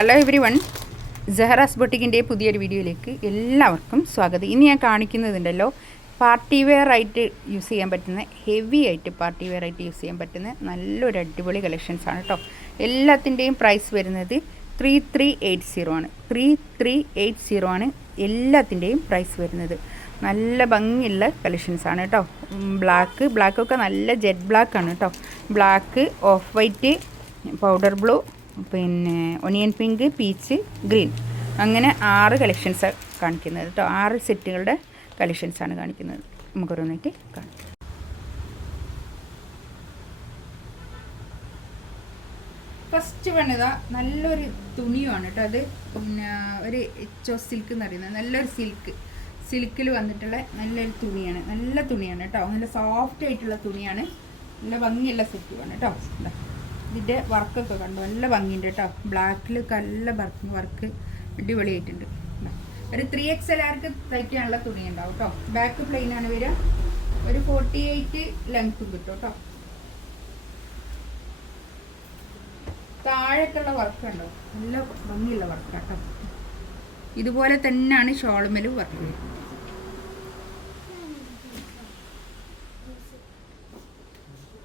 Hello every one, സെഹറാസ് ബൊട്ടിക്കിൻ്റെ പുതിയൊരു വീഡിയോയിലേക്ക് എല്ലാവർക്കും സ്വാഗതം. ഇനി ഞാൻ കാണിക്കുന്നതുണ്ടല്ലോ, പാർട്ടി വെയർ ആയിട്ട് യൂസ് ചെയ്യാൻ പറ്റുന്ന, ഹെവി ആയിട്ട് പാർട്ടി വെയർ ആയിട്ട് യൂസ് ചെയ്യാൻ പറ്റുന്ന നല്ലൊരു അടിപൊളി കളക്ഷൻസ് ആണ് കേട്ടോ. എല്ലാത്തിൻ്റെയും പ്രൈസ് വരുന്നത് 3380 ആണ്. 3380 ആണ് എല്ലാത്തിൻ്റെയും പ്രൈസ് വരുന്നത്. നല്ല ഭംഗിയുള്ള കളക്ഷൻസ് ആണ് കേട്ടോ. ബ്ലാക്കൊക്കെ നല്ല ജെറ്റ് ബ്ലാക്ക് ആണ് കേട്ടോ. Black, of white, powder blue, പിന്നെ ഒനിയൻ പിങ്ക്, പീച്ച്, ഗ്രീൻ, അങ്ങനെ 6 കളക്ഷൻസ് കാണിക്കുന്നത് കേട്ടോ. 6 സെറ്റുകളുടെ കളക്ഷൻസാണ് കാണിക്കുന്നത്. നമുക്കൊരോന്നിട്ട് കാണിക്കാം. ഫസ്റ്റ് വണ്ണതാ നല്ലൊരു തുണിയാണ് കേട്ടോ. അത് പിന്നെ ഒരു എച്ചോ സിൽക്ക് എന്ന് പറയുന്നത് നല്ലൊരു സിൽക്കിൽ വന്നിട്ടുള്ള നല്ലൊരു തുണിയാണ്. നല്ല തുണിയാണ് കേട്ടോ. നല്ല സോഫ്റ്റ് ആയിട്ടുള്ള തുണിയാണ്. നല്ല ഭംഗിയുള്ള സെറ്റുമാണ് കേട്ടോ. ഇതിൻ്റെ വർക്കൊക്കെ കണ്ടു, നല്ല ഭംഗിയുണ്ട് കേട്ടോ. ബ്ലാക്കിൽ നല്ല വർക്ക് അടിപൊളിയായിട്ടുണ്ട്. ഒരു 3XL തയ്ക്കാനുള്ള തുണി ഉണ്ടാവും കേട്ടോ. ബാക്ക് പ്ലെയിൻ ആണ് വരിക. ഒരു 48 ലെങ്ത്തും കിട്ടും കേട്ടോ. താഴേക്കുള്ള വർക്ക് ഉണ്ടോ, നല്ല ഭംഗിയുള്ള വർക്ക് കേട്ടോ. ഇതുപോലെ തന്നെയാണ് ഷോളുമേലും വർക്ക് വരുന്നത്.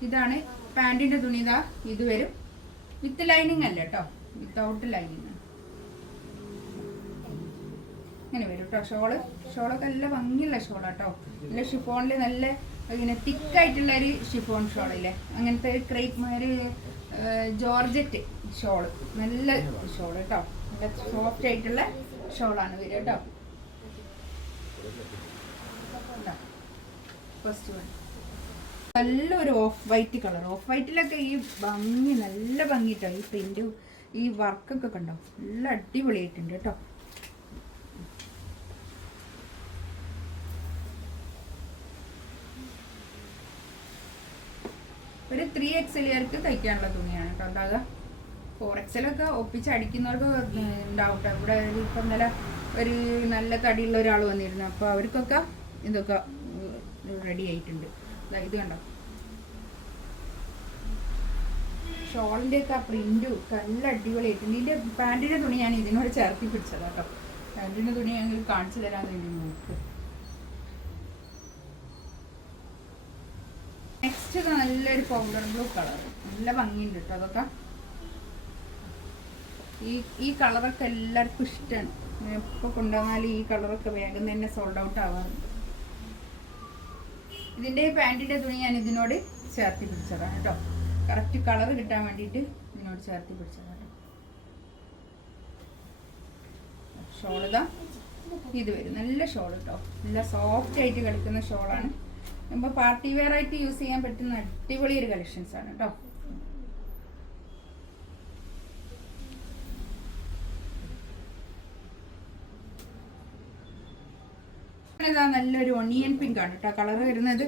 ഇതാണ് പാൻറ്റിൻ്റെ തുണി. ഇതാ ഇത് വരും. വിത്ത് ലൈനിങ് അല്ല കേട്ടോ, വിത്തൗട്ട് ലൈനിങ് ഇങ്ങനെ വരും കേട്ടോ. ഷോളൊക്കെ നല്ല ഭംഗിയുള്ള ഷോളാട്ടോ. നല്ല ഷിഫോണിൽ നല്ല ഇങ്ങനെ തിക്കായിട്ടുള്ള ഒരു ഷിഫോൺ ഷോളില്ലേ, അങ്ങനത്തെ ഒരു ജോർജറ്റ് ഷോള്, നല്ല ഷോള് കേട്ടോ. നല്ല സോഫ്റ്റ് ആയിട്ടുള്ള ഷോളാണ് വരിക കേട്ടോ. ഫസ്റ്റ് വൺ നല്ലൊരു ഓഫ് വൈറ്റ് കളർ. ഓഫ് വൈറ്റിലൊക്കെ ഈ ഭംഗി, നല്ല ഭംഗി കേട്ടോ. ഈ പ്രിന്റും ഈ വർക്കൊക്കെ കണ്ടോ, നല്ല അടിപൊളിയായിട്ടുണ്ട് കേട്ടോ. ഒരു 3XL തയ്ക്കാനുള്ള തുണിയാണ് കേട്ടോ ഉണ്ടാകുക. 4XL ഒപ്പിച്ച് അടിക്കുന്നവർക്ക് ഉണ്ടാവും കേട്ടോ. ഇവിടെ ഇപ്പം ഒരു നല്ല തടിയുള്ള ഒരാൾ വന്നിരുന്നു, അപ്പോൾ അവർക്കൊക്കെ ഇതൊക്കെ റെഡി ആയിട്ടുണ്ട്. ഇത് കണ്ടോ, ഷോളിൻ്റെ ഒക്കെ ആ പ്രിന്റും നല്ല അടിപൊളിയായിട്ടുണ്ട്. ഇതിൻ്റെ പാൻറ്റിൻ്റെ തുണി ഞാൻ ഇതിനോട് ചേർത്തി പിടിച്ചതാ കേട്ടോ. പാൻറ്റിൻ്റെ തുണി ഞങ്ങൾ കാണിച്ചു തരാൻ വേണ്ടി നോക്ക്. നെക്സ്റ്റ് നല്ലൊരു പൗഡർ ബ്ലൂ കളർ, നല്ല ഭംഗിയുണ്ട് കേട്ടോ. അതൊക്കെ ഈ കളറൊക്കെ എല്ലാവർക്കും ഇഷ്ടമാണ്. എപ്പോൾ കൊണ്ടുവന്നാലും ഈ കളറൊക്കെ വേഗം തന്നെ സോൾഡ് ഔട്ട് ആവാറുണ്ട്. ഇതിൻ്റെ പാൻറ്റിൻ്റെ തുണി ഞാൻ ഇതിനോട് ചേർത്തി പിടിച്ചതാണ് കേട്ടോ. കറക്റ്റ് കളർ കിട്ടാൻ വേണ്ടിയിട്ട് ഇതിനോട് ചേർത്തി പിടിച്ചതാണ് കേട്ടോ. ഷോളിതാ ഇത് വരും. നല്ല ഷോൾ കേട്ടോ. നല്ല സോഫ്റ്റ് ആയിട്ട് കിടക്കുന്ന ഷോളാണ്. നമ്മൾ പാർട്ടി വെയർ ആയിട്ട് യൂസ് ചെയ്യാൻ പറ്റുന്ന അടിപൊളി ഒരു കളക്ഷൻസ് ആണ് കേട്ടോ. ഇതാ നല്ലൊരു ഒണിയൻ പിങ്ക് ആണ് കേട്ടോ കളർ വരുന്നത്.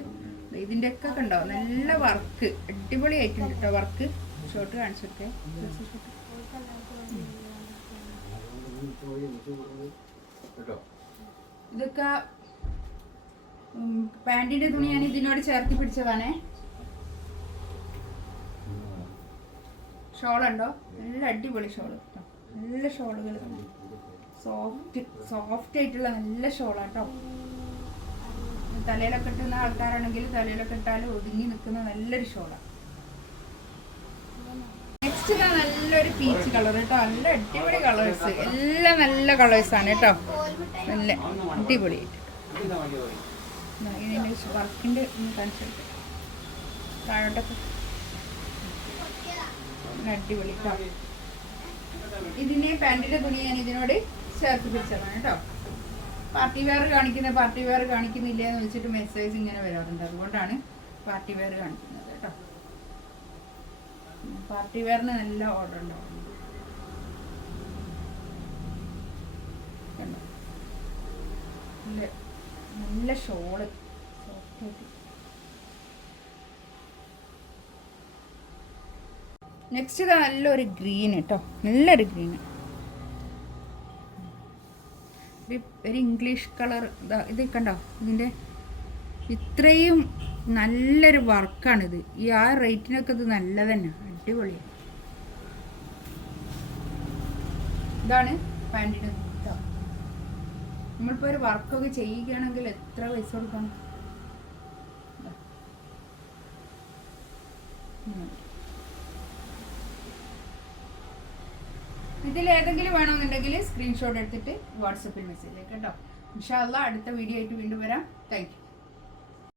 ഇതിൻ്റെ ഒക്കെ കണ്ടോ, നല്ല വർക്ക് അടിപൊളി ആയിട്ടുണ്ട് കേട്ടോ. വർക്ക് ഷോർട്ട് കാണിച്ചൊക്കെ ഇതൊക്കെ പാൻറ്റിന്റെ തുണി ഞാൻ ഇതിനോട് ചേർത്തി പിടിച്ചതാണേ. ഷോളുണ്ടോ, നല്ല അടിപൊളി ഷോള് കേട്ടോ. നല്ല ഷോളുകൾ, സോഫ്റ്റ് ആയിട്ടുള്ള നല്ല ഷോളാട്ടോ. തലയിലൊക്കെ ഇട്ടുന്ന ആൾക്കാരാണെങ്കിൽ തലയിലൊക്കെ ഇട്ടാലും ഒതുങ്ങി നിൽക്കുന്ന നല്ലൊരു ഷോളാണ്. നെക്സ്റ്റ് നല്ലൊരു പീച്ച് കളർ കേട്ടോ. നല്ല അടിപൊളി കളേഴ്സ്, എല്ലാം നല്ല കളേഴ്സാണ് കേട്ടോ. നല്ല അടിപൊളിയായിട്ട് ഇതിൻ്റെ വർക്കിൻ്റെ കാണിച്ചിട്ട് താഴോട്ടൊക്കെ അടിപൊളി കേട്ടോ. ഇതിൻ്റെ പാൻറ്റിൻ്റെ തുണി ഞാൻ ഇതിനോട് ചേർത്ത് പിടിച്ചതാണ് കേട്ടോ. പാർട്ടി വെയർ കാണിക്കുന്നില്ല എന്ന് വെച്ചിട്ട് മെസ്സേജ് ഇങ്ങനെ വരാറുണ്ട്. അതുകൊണ്ടാണ് പാർട്ടി വെയർ കാണിക്കുന്നത് കേട്ടോ. പാർട്ടി വെയറിന് നല്ല ഓർഡർ ഉണ്ടാവും. നല്ല ഷോള് സോഫ്റ്റ്. നെക്സ്റ്റ് ഇതാ നല്ലൊരു ഗ്രീൻ കേട്ടോ. നല്ലൊരു ഗ്രീന്, ഒരു ഇംഗ്ലീഷ് കളർ. ഇത് കണ്ടോ, ഇതിൻ്റെ ഇത്രയും നല്ലൊരു വർക്കാണിത്. ഈ ആ റേറ്റിനൊക്കെ ഇത് നല്ല തന്നെ അടിപൊളിയാണ്. ഇതാണ് പാൻറ്റിന്. നമ്മളിപ്പോൾ ഒരു വർക്കൊക്കെ ചെയ്യുകയാണെങ്കിൽ എത്ര പൈസ കൊടുക്കണം? ഇതിലേതെങ്കിലും വേണമെന്നുണ്ടെങ്കിൽ സ്ക്രീൻഷോട്ട് എടുത്തിട്ട് വാട്സപ്പിൽ മെസ്സേജ് കേട്ടോ. ഇൻഷാ അല്ലാഹ് അടുത്ത വീഡിയോ ആയിട്ട് വീണ്ടും വരാം. Thank you.